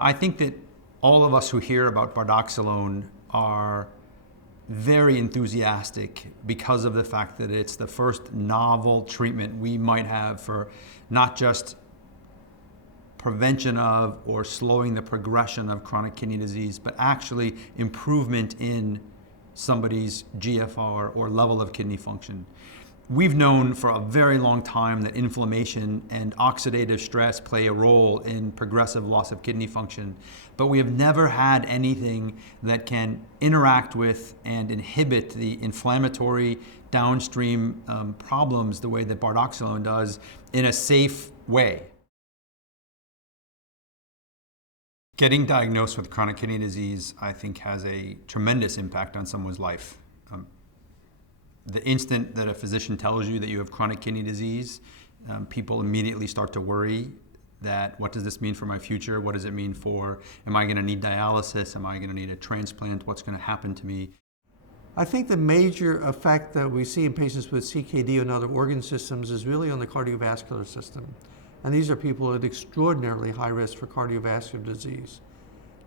I think that all of us who hear about bardoxolone are very enthusiastic because of the fact that it's the first novel treatment we might have for not just prevention of or slowing the progression of chronic kidney disease, but actually improvement in somebody's GFR or level of kidney function. We've known for a very long time that inflammation and oxidative stress play a role in progressive loss of kidney function, but we have never had anything that can interact with and inhibit the inflammatory downstream problems the way that bardoxolone does in a safe way. Getting diagnosed with chronic kidney disease, I think, has a tremendous impact on someone's life. The instant that a physician tells you that you have chronic kidney disease, people immediately start to worry that, what does this mean for my future? What does it mean for, am I going to need dialysis? Am I going to need a transplant? What's going to happen to me? I think the major effect that we see in patients with CKD and other organ systems is really on the cardiovascular system. And these are people at extraordinarily high risk for cardiovascular disease.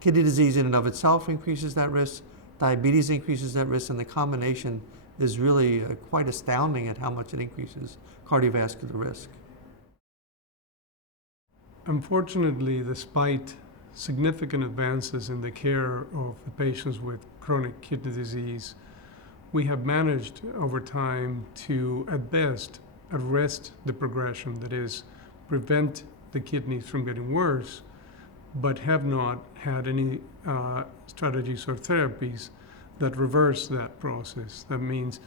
Kidney disease in and of itself increases that risk, diabetes increases that risk, and the combination is really quite astounding at how much it increases cardiovascular risk. Unfortunately, despite significant advances in the care of the patients with chronic kidney disease, we have managed over time to, at best, arrest the progression, that is, prevent the kidneys from getting worse, but have not had any strategies or therapies that reverse that process. That means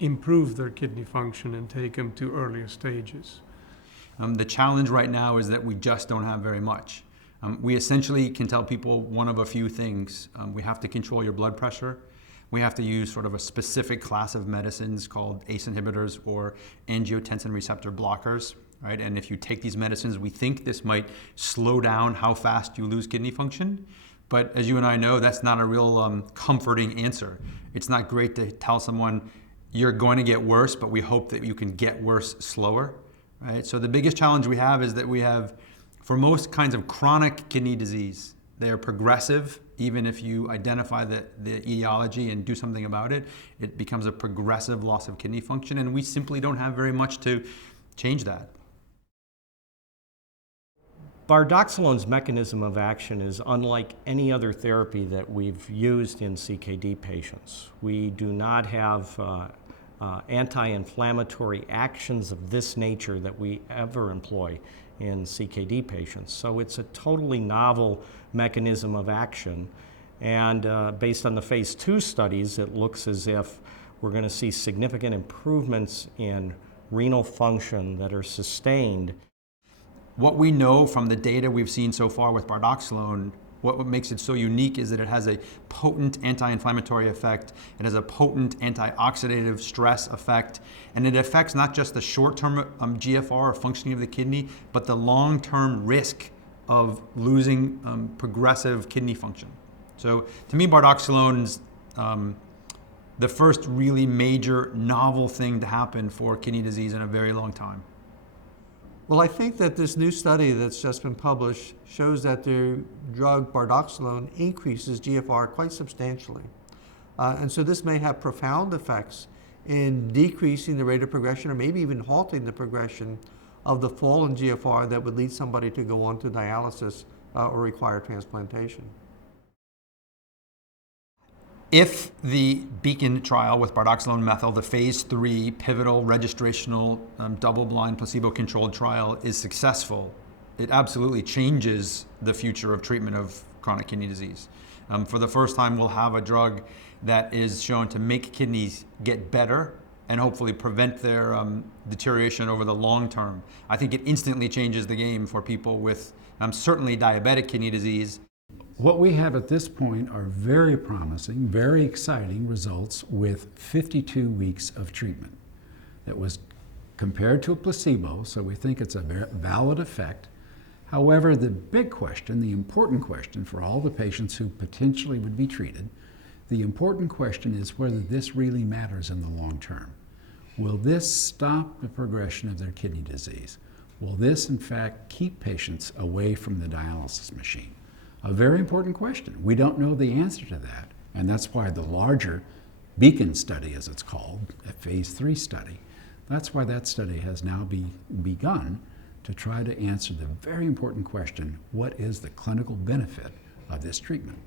improve their kidney function and take them to earlier stages. The challenge right now is that we just don't have very much. We essentially can tell people one of a few things. We have to control your blood pressure. We have to use sort of a specific class of medicines called ACE inhibitors or angiotensin receptor blockers. Right? And if you take these medicines, we think this might slow down how fast you lose kidney function. But as you and I know, that's not a real comforting answer. It's not great to tell someone, you're going to get worse, but we hope that you can get worse slower. Right? So the biggest challenge we have is that we have, for most kinds of chronic kidney disease, they are progressive. Even if you identify the etiology and do something about it, it becomes a progressive loss of kidney function, and we simply don't have very much to change that. Bardoxolone's mechanism of action is unlike any other therapy that we've used in CKD patients. We do not have anti-inflammatory actions of this nature that we ever employ in CKD patients. So it's a totally novel mechanism of action. And based on the phase 2 studies, it looks as if we're going to see significant improvements in renal function that are sustained. What we know from the data we've seen so far with bardoxolone, what makes it so unique is that it has a potent anti-inflammatory effect, it has a potent antioxidative stress effect, and it affects not just the short-term GFR or functioning of the kidney, but the long-term risk of losing progressive kidney function. So to me, bardoxolone's the first really major novel thing to happen for kidney disease in a very long time. Well, I think that this new study that's just been published shows that the drug bardoxolone increases GFR quite substantially. And so this may have profound effects in decreasing the rate of progression or maybe even halting the progression of the fall in GFR that would lead somebody to go on to dialysis or require transplantation. If the BEACON trial with bardoxolone methyl, the phase 3 pivotal registrational double-blind placebo-controlled trial is successful, it absolutely changes the future of treatment of chronic kidney disease. For the first time, we'll have a drug that is shown to make kidneys get better and hopefully prevent their deterioration over the long term. I think it instantly changes the game for people with certainly diabetic kidney disease. What we have at this point are very promising, very exciting results with 52 weeks of treatment. That was compared to a placebo, so we think it's a very valid effect. However, the big question, the important question for all the patients who potentially would be treated, the important question is whether this really matters in the long term. Will this stop the progression of their kidney disease? Will this, in fact, keep patients away from the dialysis machine? a very important question. We don't know the answer to that, and that's why the larger Beacon study, as it's called, a phase 3 study, that's why that study has now begun to try to answer the very important question, what is the clinical benefit of this treatment?